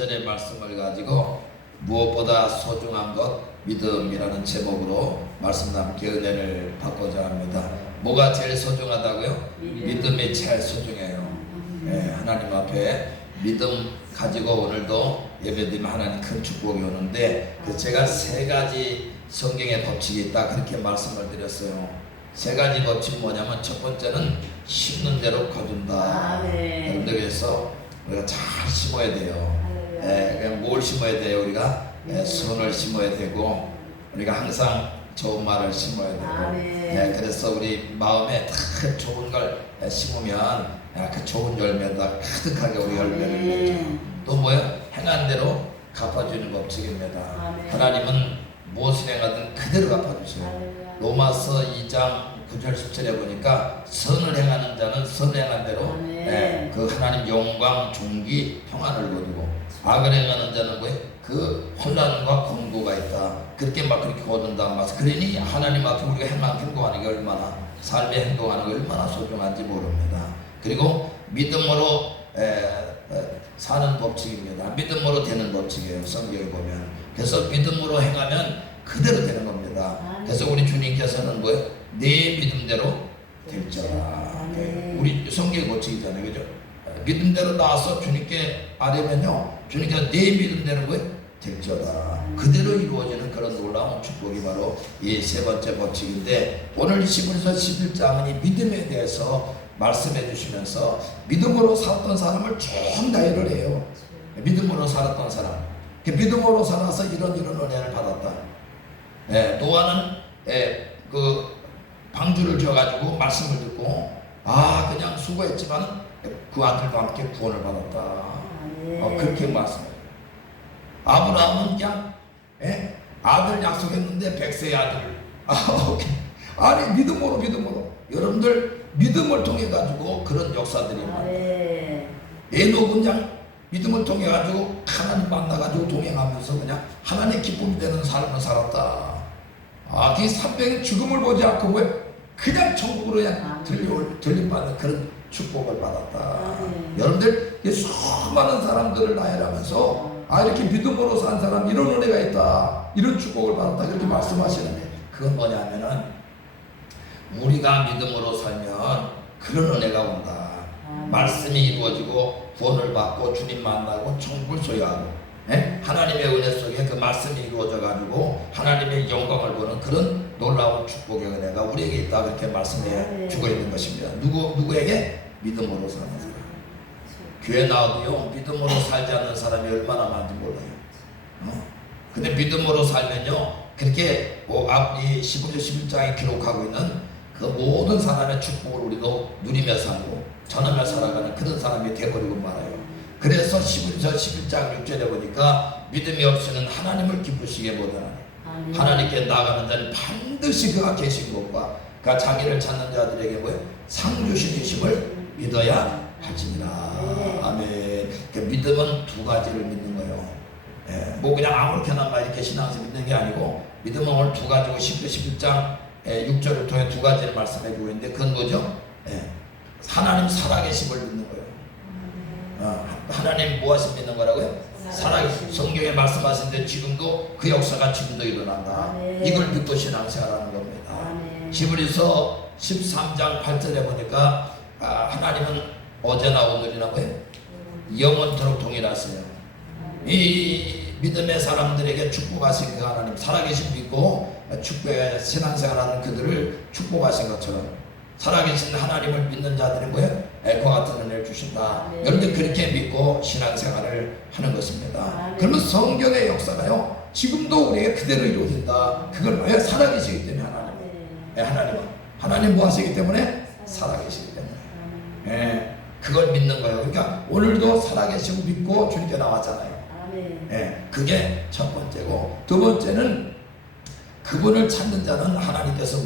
1절의 말씀을 가지고 무엇보다 소중한 것 믿음이라는 제목으로 말씀 함께 은혜를 받고자 합니다. 뭐가 제일 소중하다고요? 믿음이 제일 소중해요. 하나님 앞에 믿음 가지고 오늘도 예배드리면 하나님 큰 축복이 오는데, 제가 세 가지 성경의 법칙이 있다 그렇게 말씀을 드렸어요. 세 가지 법칙이 뭐냐면, 첫 번째는 심는 대로 거둔다. 여러분들, 그래서 우리가 잘 심어야 돼요. 뭘 심어야 돼요? 우리가 선을 심어야 되고, 우리가 항상 좋은 말을 심어야 되고, 그래서 우리 마음에 다 좋은 걸 심으면 그 좋은 열매다 가득하게 우리 열매를 맺죠. 또 뭐요? 행한 대로 갚아주는 법칙입니다. 하나님은 무엇을 행하든 그대로 갚아주세요. 로마서 2장 9절 10절에 보니까 선을 행하는 자는 선행한 대로 그 하나님 영광, 존귀, 평안을 거두고, 악을 행하는 자는 그 혼란과 공고가 있다. 그렇게 거둔다는 말씀. 그러니 하나님 앞에 우리가 행동하는 게 얼마나, 삶에 행동하는 게 얼마나 소중한지 모릅니다. 그리고 믿음으로 사는 법칙입니다. 믿음으로 되는 법칙이에요, 성경에 보면. 그래서 믿음으로 행하면 그대로 되는 겁니다. 그래서 우리 주님께서는 내 믿음대로 될지어다. 우리 성경의 법칙이잖아요, 그죠? 믿음대로 나와서 주님께 아뢰면요, 주님께서 내 믿음대로 될지어다. 그대로 이루어지는 그런 놀라운 축복이 바로 이 세 번째 법칙인데, 오늘 히브리서 11장은 이 믿음에 대해서 말씀해 주시면서 믿음으로 살았던 사람을 쭉 나열을 해요. 믿음으로 살았던 사람, 믿음으로 살아서 이런 은혜를 받았다. 노아는 그 방주를 지어가지고 말씀을 듣고 그냥 수고했지만 그 아들과 함께 구원을 받았다. 그렇게 말씀해요. 아브라함은 그냥 아들 약속했는데 100세의 아들. 아니, 믿음으로 여러분들, 믿음을 통해 가지고 그런 역사들이 많아요. 에녹은 그냥 믿음을 통해 가지고 하나님 만나 가지고 동행하면서 그냥 하나님 기쁨이 되는 삶을 살았다. 그 300년 죽음을 보지 않고 그냥 천국으로 그냥 들림받는 그런 축복을 받았다. 여러분들, 수많은 사람들을 나열하면서 이렇게 믿음으로 산 사람 이런 은혜가 있다, 이런 축복을 받았다, 그렇게 말씀하시는데, 그건 뭐냐면은 우리가 믿음으로 살면 그런 은혜가 온다. 말씀이 이루어지고 구원을 받고 주님 만나고 천국을 소유하고, 하나님의 은혜 속에 그 말씀이 이루어져 가지고 하나님의 영광을 보는 그런 놀라운 축복의 은혜가 우리에게 있다, 그렇게 말씀해 주고 있는 것입니다. 누구에게? 믿음으로 사는 사람. 교회 나와도요, 믿음으로 살지 않는 사람이 얼마나 많은지 몰라요. 근데 믿음으로 살면요, 그렇게 이 11장에 기록하고 있는 그 모든 사람의 축복을 우리도 누리며 살고 전하며 살아가는 그런 사람이 되어버리고 말아요. 그래서 11장 6절에 보니까 믿음이 없이는 하나님을 기쁘시게 못하는, 하나님께 나아가는 자는 반드시 그가 계신 것과 그가 자기를 찾는 자들에게 상 주시심을 믿어야 할지니라. 아멘. 믿음은 두 가지를 믿는 거예요. 그냥 아무렇게나 이렇게 신앙에서 믿는 게 아니고, 믿음은 오늘 두 가지고 11장 6절을 통해 두 가지를 말씀해 주고 있는데, 그건 뭐죠? 하나님 살아계심을 믿는 거예요. 하나님 무엇을 믿는 거라고요? 살아계심. 성경에 말씀하시는데 지금도 그 역사가 지금도 일어난다. 이걸 믿고 신앙생활하는 겁니다. 히브리서 13장 8절에 보니까 하나님은 어제나 오늘이나 영원토록 동일하세요. 이 믿음의 사람들에게 축복하신 그 하나님, 살아계신 믿고 축복의 신앙생활하는 그들을 축복하신 것처럼 살아계신 하나님을 믿는 자들은 그와 같은 은혜를 주신다. 여러분들, 그렇게 믿고 신앙생활을 하는 것입니다. 그러면 성경의 역사가요, 지금도 우리에게 그대로 이루어진다. 그걸 왜? 살아계시기 때문에. 하나님 뭐 하시기 때문에? 살아계시기 때문에. 그걸 믿는 거예요. 그러니까 오늘도 살아계시고 믿고 주님께 나왔잖아요. 그게 첫 번째고, 두 번째는 그분을 찾는 자는 하나님께서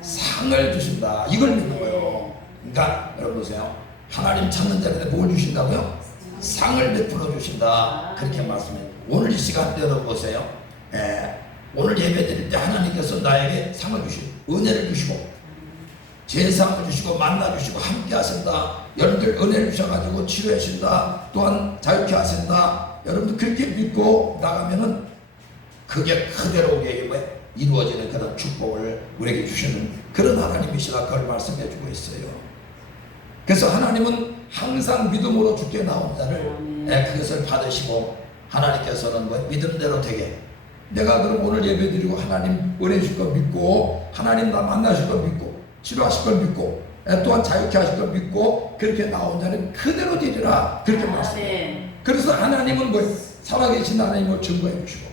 상을 주신다. 이걸 믿는 거예요. 그러니까 여러분 보세요. 하나님 찾는 자한테 뭘 주신다고요? 상을 베풀어 주신다. 그렇게 말씀해요. 오늘 이 시간 때 여러분 보세요. 오늘 예배 드릴 때 하나님께서 나에게 상을 주시고, 은혜를 주시고, 제사함을 주시고, 만나 주시고, 함께 하신다. 여러분들 은혜를 주셔가지고 치료해 주신다. 또한 자유케 하신다. 여러분들 그렇게 믿고 나가면은 그게 그대로 우리에게 이루어지는 그런 축복을 우리에게 주시는 그런 하나님이시라 그걸 말씀해 주고 있어요. 그래서 하나님은 항상 믿음으로 주께 나온 자를 그것을 받으시고 하나님께서는 믿음대로 되게 내가 그럼 오늘 예배 드리고 하나님 은혜 주실 걸 믿고 하나님 나 만나실 걸 믿고 치료하실 걸 믿고 또한 자유케 하실 걸 믿고 그렇게 나온 자는 그대로 되리라 그렇게 말씀해요. 그래서 하나님은 살아계신 하나님을 증거해 주시고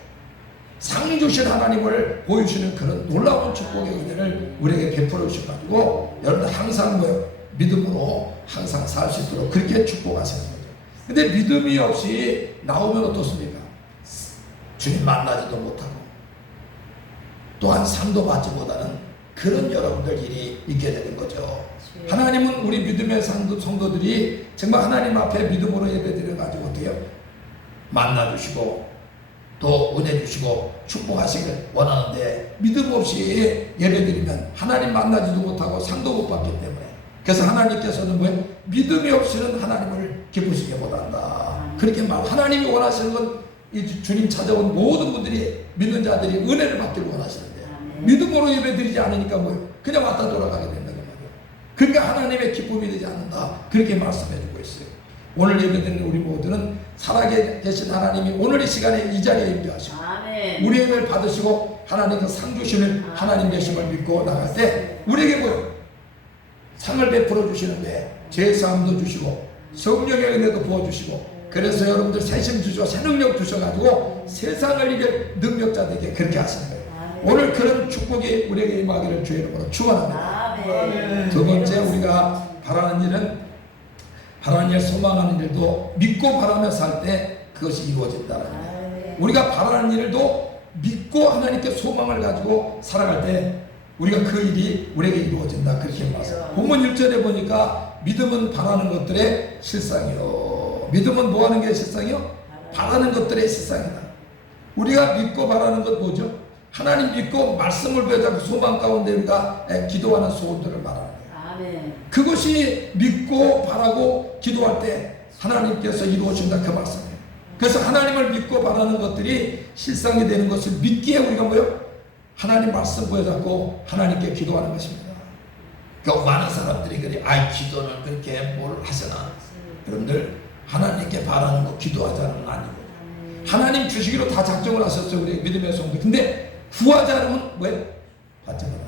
상 주신 하나님을 보여주시는 그런 놀라운 축복의 은혜를 우리에게 베풀어 주셔가지고 여러분들 항상 믿음으로 항상 살 수 있도록 그렇게 축복하시는 거죠. 근데 믿음이 없이 나오면 어떻습니까? 주님 만나지도 못하고 또한 상도 받지 못하는 그런 여러분들 일이 있게 되는 거죠. 하나님은 우리 믿음의 성도들이 정말 하나님 앞에 믿음으로 예배드려 가지고 어때요? 만나주시고 또 은혜 주시고 축복하시길 원하는데 믿음 없이 예배드리면 하나님 만나지도 못하고 상도 못 받기 때문에 그래서 하나님께서는 믿음이 없이는 하나님을 기쁘시게 못한다. 그렇게 하나님이 원하시는 건 이 주님 찾아온 모든 분들이 믿는 자들이 은혜를 받기를 원하시는데 믿음으로 예배드리지 않으니까 그냥 왔다 돌아가게 된다는 말이에요. 그러니까 하나님의 기쁨이 되지 않는다. 그렇게 말씀해주고 있어요. 오늘 예배드리는 우리 모두는 살아계신 하나님이 오늘 이 시간에 이 자리에 임재하시고 우리 예배를 받으시고 하나님께 상 주시는 하나님 되심을 믿고 나갈 때 우리에게 상을 베풀어 주시는데 죄사함도 주시고 성령의 은혜도 부어주시고 그래서 여러분들 새심 주시고 새 능력 주셔가지고 세상을 이길 능력자 되게 그렇게 하시는 거예요. 오늘 그런 축복이 우리에게 임하기를 주의 이름으로 축원합니다. 두 번째 우리가 바라는 일 소망하는 일도 믿고 바라며 살 때 그것이 이루어진다는 거예요. 우리가 바라는 일도 믿고 하나님께 소망을 가지고 살아갈 때 우리가 그 일이 우리에게 이루어진다 그렇게 말합니다. 본문 1절에 보니까 믿음은 바라는 것들의 실상이요. 믿음은 뭐하는 게 실상이요? 바라는 것들의 실상이다. 우리가 믿고 바라는 것 뭐죠? 하나님 믿고 말씀을 배우자고 소망 가운데 우리가 기도하는 소원들을 말하는 거예요. 그것이 믿고 바라고 기도할 때 하나님께서 이루어진다 그 말씀이에요. 그래서 하나님을 믿고 바라는 것들이 실상이 되는 것을 믿기에 우리가 하나님 말씀 보여잡고 하나님께 기도하는 것입니다. 그러니까 많은 사람들이 그래 기도는 그렇게 뭘 하시나 여러분들 하나님께 바라는 거 기도하자는 건 아니고 하나님 주시기로 다 작정을 하셨어요. 우리 믿음의 성도. 근데 구하지 않으면 받지 못해요.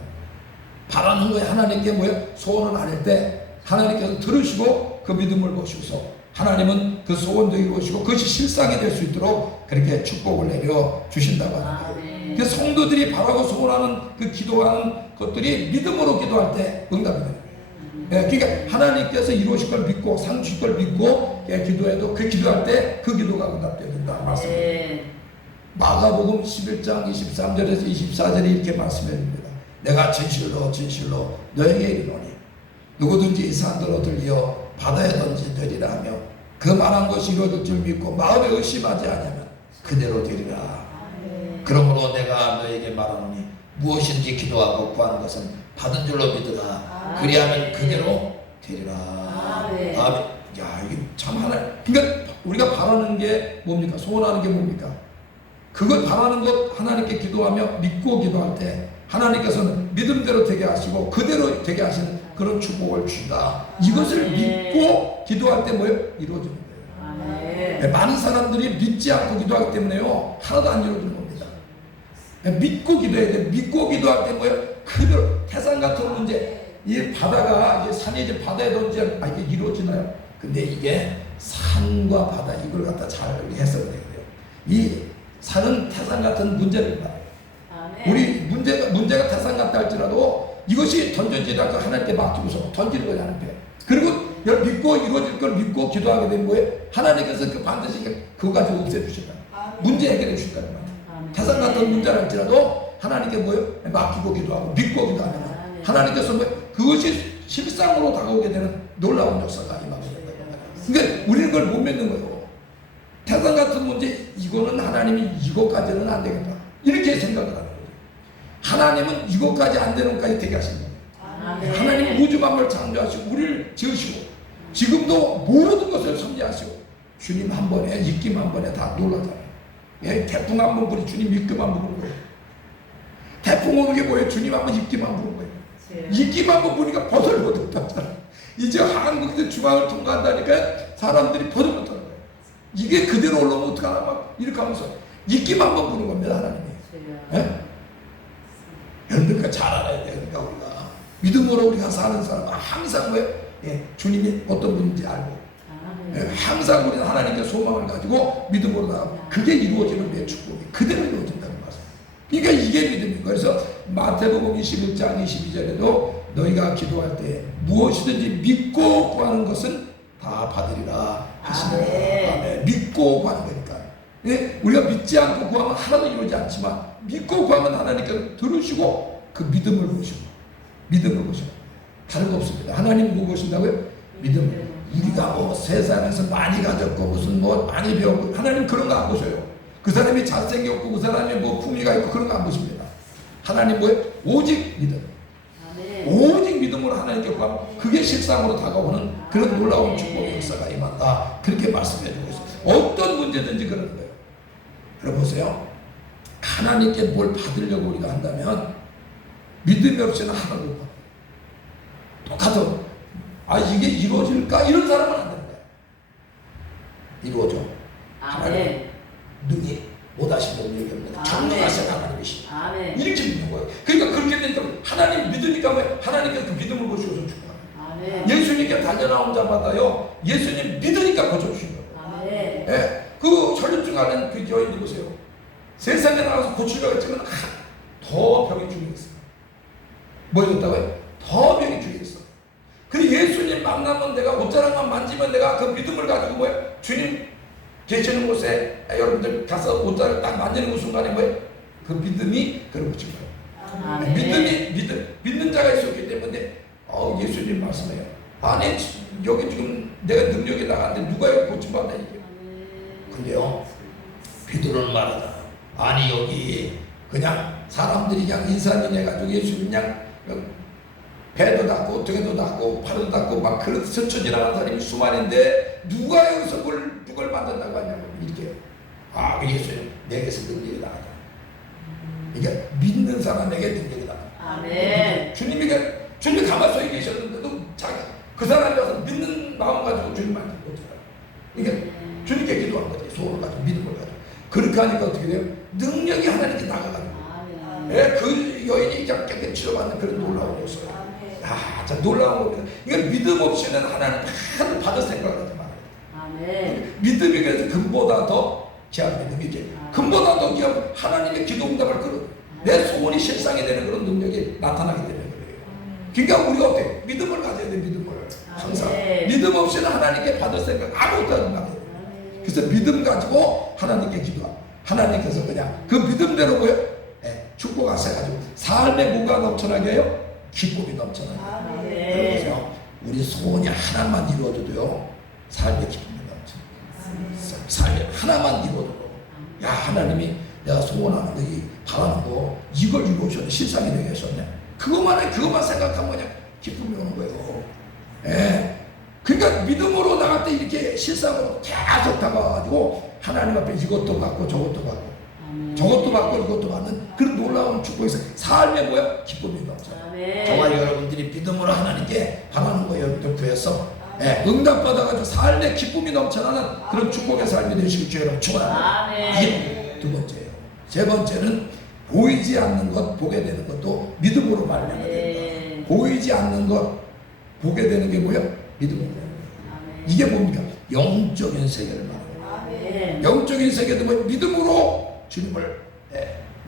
바라는 거에 하나님께 소원을 아닐 때 하나님께서 들으시고 그 믿음을 보시고서 하나님은 그 소원도 이루시고 그것이 실상이 될 수 있도록 그렇게 축복을 내려 주신다고 하는 거예요. 그 성도들이 바라고 소원하는 그 기도하는 것들이 믿음으로 기도할 때 응답이 됩니다. 그러니까 하나님께서 이루실 걸 믿고 상 주실 걸 믿고 기도해도 그 기도할 때 그 기도가 응답된다 말씀입니다. 마가복음 11장 23절에서 24절에 이렇게 말씀해 줍니다. 내가 진실로 너에게 이르노니 누구든지 이 산더러 들려 바다에 던지되리라 하며 그 말한 것이 이루어질 줄 믿고 마음에 의심하지 않으면 그대로 되리라. 그러므로 내가 너에게 말하노니 무엇인지 기도하고 구하는 것은 받은 줄로 믿으라. 그리하면 그대로 되리라. 아멘. 야, 이게 참 그러니까 우리가 바라는 게 뭡니까? 소원하는 게 뭡니까? 그걸 바라는 것 하나님께 기도하며 믿고 기도할 때 하나님께서는 믿음대로 되게 하시고 그대로 되게 하시는 그런 축복을 주신다. 이것을 믿고 기도할 때 이루어지는 거예요. 많은 사람들이 믿지 않고 기도하기 때문에요 하나도 안 이루어지는 겁니다. 믿고 기도해야 돼. 믿고 기도할 때 그대로 태산 같은 문제 이 바다가 이게 산이 이제 바다에 던지면 이게 이루어지나요? 근데 이게 산과 바다 이걸 갖다 잘 해석을 해야 돼요. 이 산은 태산 같은 문제를 말해요. 우리 문제가 태산 같다 할지라도 이것이 던져지라고 하나님께 맡기고서 던지는 거예요. 하나님께. 그리고 믿고 이루어질 걸 믿고 기도하게 된 거예요. 하나님께서 그 반드시 그거 가지고 없애주신다. 문제 해결해 주신다는 말이에요. 태산 같은 문제를 할지라도 하나님께 맡기고 기도하고 믿고 기도하면 하나님께서 그것이 실상으로 다가오게 되는 놀라운 역사가 임하게 된다는 거예요. 그러니까 우리는 그걸 못 믿는 거예요. 태산 같은 문제 이거는 하나님이 이거까지는 안 되겠다 이렇게 생각을 하는 거예요. 하나님은 이거까지 안 되는 것까지 되게 하신 거예요. 하나님 우주 만물 창조하시고 우리를 지으시고 지금도 모든 것을 섭리하시고 주님 한 번에 입김 한 번에 다 놀라잖아요. 예, 태풍 한 번 부니 주님 입김 한 번 부는 거예요. 태풍 오는 게 뭐예요? 주님 한 번 입김 한 번 부는 거예요. 입김 한 번 부니까 버들버들 떴잖아요. 이제 한국에서 중앙을 통과한다니까 사람들이 버들버들 떠는 거예요. 이게 그대로 올라오면 어떡하나 막 이렇게 하면서 입김 한 번 부는 겁니다. 하나님이. 예? 여러분들 잘 알아야 돼요. 그러니까 우리가 믿음으로 우리가 사는 사람은 항상 뭐예요? 예, 주님이 어떤 분인지 알고 예, 항상 우리는 하나님께 소망을 가지고 믿음으로 나가고 그게 이루어지는 내 축복이 그대로 이루어진다는 말씀. 그러니까 이게 믿음인 거예요. 그래서 마태복음 21장 22절에도 너희가 기도할 때 무엇이든지 믿고 구하는 것은 다 받으리라 하시니라. 아멘. 믿고 구하는 거니까. 예? 우리가 믿지 않고 구하면 하나도 이루어지지 않지만 믿고 구하면 하나님께서 들으시고 그 믿음을 보시고 믿음을 보시고 다른 거 없습니다. 하나님 뭐 보신다고요? 믿음을. 우리가 뭐 세상에서 많이 가졌고 무슨 뭐 많이 배웠고 하나님 그런 거 안 보셔요. 그 사람이 잘생겼고 그 사람이 뭐 품위가 있고 그런 거 안 보십니다. 하나님 뭐예요? 오직 믿음. 오직 믿음으로 하나님께 구하면 그게 실상으로 다가오는 그런 놀라운 축복의 역사가 임한다. 그렇게 말씀해 주고 있어요. 어떤 문제든지 그러는 거예요. 여러분 보세요. 하나님께 뭘 받으려고 우리가 한다면 믿음이 없이는 하나도 못 받아요. 똑같아. 아 이게 이루어질까? 이런 사람은 안 되는 거예요. 이루어져. 하나님 능히 못하신 능력이 없는 전능하신 하나님이시. 이렇게 믿는 거예요. 그러니까 그렇게 되니까 하나님 믿으니까 왜 하나님께 그 믿음을 보시고서 축복하는 거예요. 예수님께 달려나온 자마다요 예수님 믿으니까 고쳐주신 거예요. 예? 그 전염증 앓는 그 여인이 보세요. 세상에 나가서 고치려고 했지만 더 병이 중요했어요. 뭐였다고요? 더 병이 중요했어. 그 예수님 만나면 내가 옷자락만 만지면 내가 그 믿음을 가지고 뭐예요? 주님 계시는 곳에 여러분들 가서 옷자락 딱 만지는 그 순간에 뭐예요? 그 믿음이 그걸 고친 거예요. 믿는 자가 있었기 때문에 예수님 말씀해요. 아니 여기 지금 내가 능력이 나가는데 누가 여기 고침받나 이게. 근데요 베드로는 말하다. 아니 여기 그냥 사람들이 그냥 인사민해 가지고 예수님 그냥 배도 닿고 등에도 닿고 팔도 닿고 막 그런 스쳐 지나가는 사람이 수많은데 누가 여기서 누굴 만든다고 하냐고 이렇게. 그 예수님 내게서 능력이 나가다. 그러니까 믿는 사람에게 능력이 나가다. 주님이 가만히 서 계셨는데도 그 사람이 와서 믿는 마음 가지고 주님만 기도하잖아요. 그러니까 주님께 기도한 거지. 소원을 가지고 믿음을 가지고. 그렇게 하니까 어떻게 돼요? 능력이 하나님께 나가가지고 그 여인이 깨끗이 치료받는 그런 놀라운 모습. 참 놀라운 겁니다. 이거 믿음 없이는 하나님 하나도 받을 생각을 하지 말아요. 믿음이 그래서 금보다 더 귀한 믿음이지. 금보다 더 귀한 하나님의 기도 응답을 그런 내 소원이 실상이 되는 그런 능력이 나타나기 때문에 그래요. 그러니까 우리가 어떻게 믿음을 가져야 돼. 믿음을 항상 믿음 없이는 하나님께 받을 생각 아무것도 하지 말아요. 그래서 믿음 가지고 하나님께 기도하고 하나님께서 그냥 그 믿음대로 뭐예요? 축복하셔가지고 삶에 뭐가 넘쳐나게 해요? 기쁨이 넘쳐나게. 그래서 우리 소원이 하나만 이루어져도요 삶의 기쁨이 넘쳐. 삶에 하나만 이루어져도 야 하나님이 내가 소원하는 거 바라는 거 이걸 이루어주셨네. 실상이 되게 하셨네. 그것만 생각하면 그냥 기쁨이 오는 거예요. 그러니까 믿음으로 나갈 때 이렇게 실상으로 계속 다가가지고 하나님 앞에 이것도 받고 저것도 받고 저것도 받고 이것도 받는 그런 놀라운 축복이 있어요. 삶에 뭐야? 기쁨이 넘쳐. 저와 여러분들이 믿음으로 하나님께 바라는 거 여러분들 구해서 응답받아가지고 삶에 기쁨이 넘쳐나는 그런 축복의 삶이 되시길 주 여러분 축원합니다. 이게 두 번째예요. 세 번째는 보이지 않는 것 보게 되는 것도 믿음으로 말미암아 된다. 보이지 않는 것 보게 되는 게 뭐야? 믿음으로. 이게 뭡니까? 영적인 세계를 말합니다. 영적인 세계도 뭐 믿음으로 주님을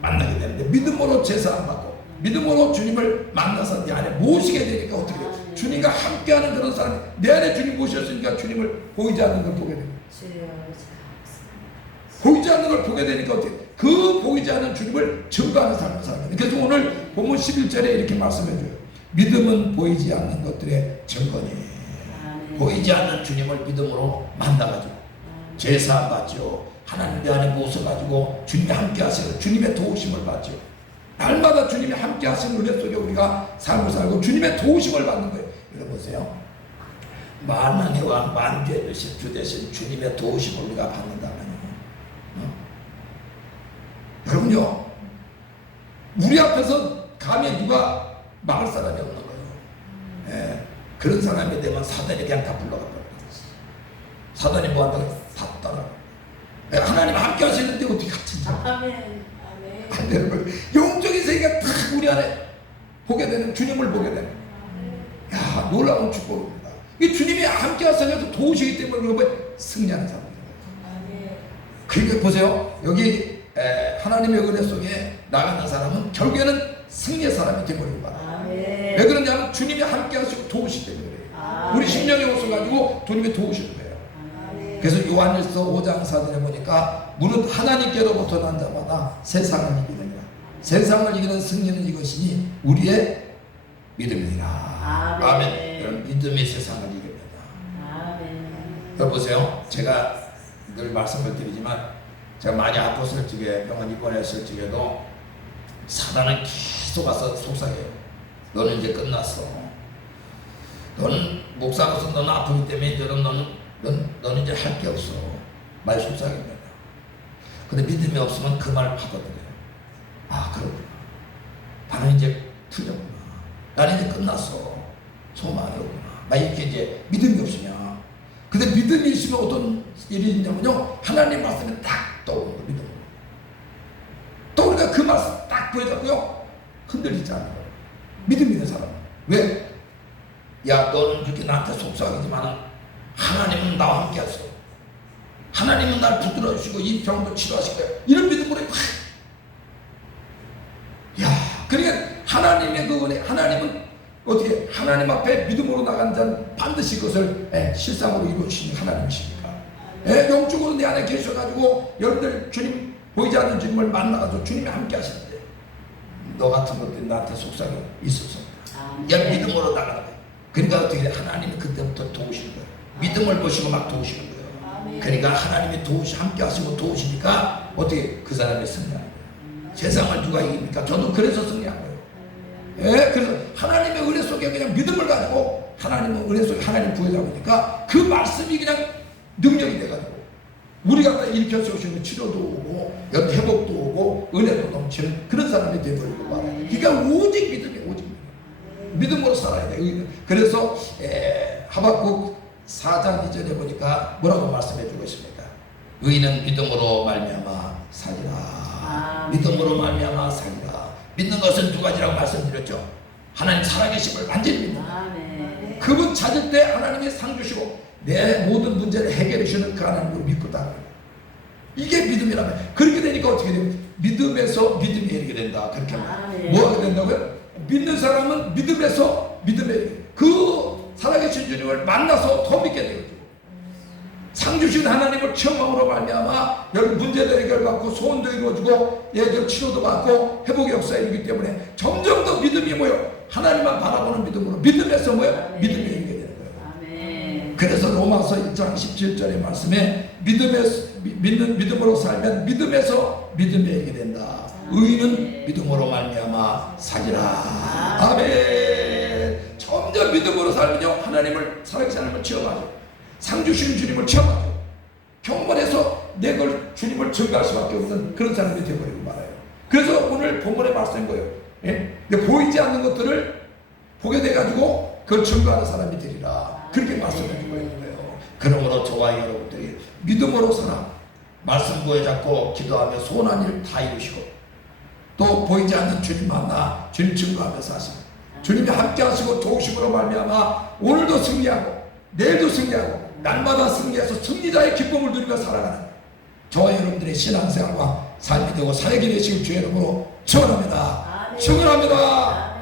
만나게 되는데 믿음으로 제사를 받고 믿음으로 주님을 만나서 내 안에 모시게 되니까 어떻게 돼요? 주님과 함께하는 그런 사람이 내 안에 주님 모셨으니까 주님을 보이지 않는 걸 보게 됩니다. 보이지 않는 걸 보게 되니까 어떻게 돼요? 그 보이지 않는 주님을 증거하는 삶을 살아요. 그래서 오늘 본문 11절에 이렇게 말씀해줘요. 믿음은 보이지 않는 것들의 증거니. 보이지 않는 주님을 믿음으로 만나가지고 제사 받죠. 하나님 내 안에 모셔가지고 주님이 함께 하시는 주님의 도우심을 받죠. 날마다 주님이 함께 하시는 은혜 속에 우리가 삶을 살고 주님의 도우심을 받는 거예요. 여러분 보세요. 만왕의 왕 만주해 주신 주 대신 주님의 도우심을 우리가 받는다면 여러분요, 우리 앞에서 감히 누가 막을 사람이 없는 거예요. 예, 그런 사람이 되면 사단이 그냥 다 불러가 버려요. 사단이 뭐 한다고? 다 따라. 예, 하나님 함께 하시는데 어떻게 같이 아멘. 안 되는 거예요. 영적인 세계가 다 우리 안에 보게 되는, 주님을 보게 되는, 야, 놀라운 축복입니다. 이 주님이 함께 하셔서 도우시기 때문에 여러분 승리하는 사람입니다. 그러니까 보세요, 여기 하나님의 은혜 속에 나가는 사람은 결국에는 승리의 사람이 되버리고 말아요. 왜 그러냐면 주님이 함께 하시고 도우시기 때문에 그래요. 우리 심령의 옷을 가지고 주님이 도우시는 거예요. 그래서 요한일서 5장 4절에 보니까 무릇 하나님께로부터 난 자마다 세상을 이기느니라. 세상을 이기는 승리는 이것이니 우리의 믿음이니라. 아멘. 여러분, 믿음이 세상을 이깁니다. 여러분 보세요, 제가 늘 말씀을 드리지만 제가 많이 아팠을 적에, 병원 입원했을 적에도 사단은 계속 와서 속삭여요. 너는 이제 끝났어. 너는 목사로서 너는 아프기 때문에 너는 이제 할 게 없어. 말 속삭입니다. 근데 믿음이 없으면 그 말을 받아들여요. 아, 그렇구나. 나는 이제 틀렸구나. 나는 이제 끝났어. 소망이 없구나. 막 이렇게 이제 믿음이 없으냐. 근데 믿음이 있으면 어떤 일이 있냐면요, 하나님 말씀이 딱 떠오르는 거예요. 믿음으로. 또 우리가 그 말씀 딱 보여잡고요, 흔들리지 않아요. 믿음 있는 사람. 왜? 야, 너는 이렇게 나한테 속삭이지만 하나님은 나와 함께 하시고 하나님은 날 붙들어 주시고 이 병도 치료하실 거예요. 이런 믿음으로 팍. 야, 그러니까 하나님의 그 은혜, 하나님은 어떻게 하나님 앞에 믿음으로 나간 자는 반드시 그것을 실상으로 이루시는 하나님이십니까? 영적으로 내 안에 계셔가지고 여러분들 주님 보이지 않는 주님을 만나가지고 주님이 함께 하시는데 너 같은 것들이 나한테 속삭여 있어서 야, 믿음으로 나가는 거예요. 그러니까 어떻게 하나님이 그때부터 도우시는 거예요. 믿음을 보시고 막 도우시는 거예요. 그러니까 하나님이 함께 하시고 도우시니까 어떻게 그 사람이 승리하는 거예요. 세상을 누가 이깁니까? 저도 그래서 승리한 거예요. 그래서 하나님의 은혜 속에 그냥 믿음을 가지고 하나님의 은혜 속에 하나님 부여잡으니까 그 말씀이 그냥 능력이 돼가지고 우리 갖다 일으켜 세우시는 치료도 오고 회복도 오고 은혜도 넘치는 그런 사람이 되어버리고 말아요. 그러니까 오직 믿음이에요. 오직 믿음으로 살아야 돼요. 그래서 하박국 4장 2절에 보니까 뭐라고 말씀해 주고 있습니까? 의인은 믿음으로 말미암아 살리라. 믿음으로 말미암아 살리라. 믿는 것은 두 가지라고 말씀드렸죠. 하나님 살아계심을 완전히 믿는 거예요. 그분 찾을 때 하나님이 상 주시고 내 모든 문제를 해결해 주시는 그 하나님을 믿고 따르는 거예요. 이게 믿음이라면 그렇게 되니까 어떻게 돼요? 믿음에서 믿음이 이르게 된다. 그렇게 말해요. 뭐 하게 된다고요? 믿는 사람은 믿음에서 믿음에 그 살아계신 주님을 만나서 더 믿게 되거든요. 상 주신 하나님을 체험함으로 말미암아 여러분 문제도 해결받고 소원도 이루어지고 예들 치료도 받고 회복의 역사에 이르기 때문에 점점 더 믿음이 뭐요? 하나님만 바라보는 믿음으로 믿음에서 뭐요? 믿음이 이르게 되는 거예요. 그래서 로마서 1장 17절의 말씀에 믿음으로 살면 믿음에서 믿음에 이르게 된다. 의인은 믿음으로 말미암아 살리라. 아멘. 점점 믿음으로 살면요 하나님을 살아계신 하나님을 체험하죠. 상 주시는 주님을 체험하죠. 경건해서 내 걸 주님을 증거할 수밖에 없는 그런 사람이 되어버리고 말아요. 그래서 오늘 본문에 말씀한 거예요. 근데 보이지 않는 것들을 보게 돼가지고 그걸 증거하는 사람이 되리라. 그렇게 말씀해 주고 있는 거예요. 그러므로 저와 여러분들이 믿음으로 살아 말씀 부여잡고 기도하며 소원한 일을 다 이루시고 또 보이지 않는 주님 만나 주님 증거하면서 하시고 주님이 함께 하시고 도우심으로 말미암아 오늘도 승리하고 내일도 승리하고 날마다 승리해서 승리자의 기쁨을 누리며 살아가는 저와 여러분들의 신앙생활과 삶이 되고 사역이 되시길 주의 이름으로 축원합니다. 축원합니다.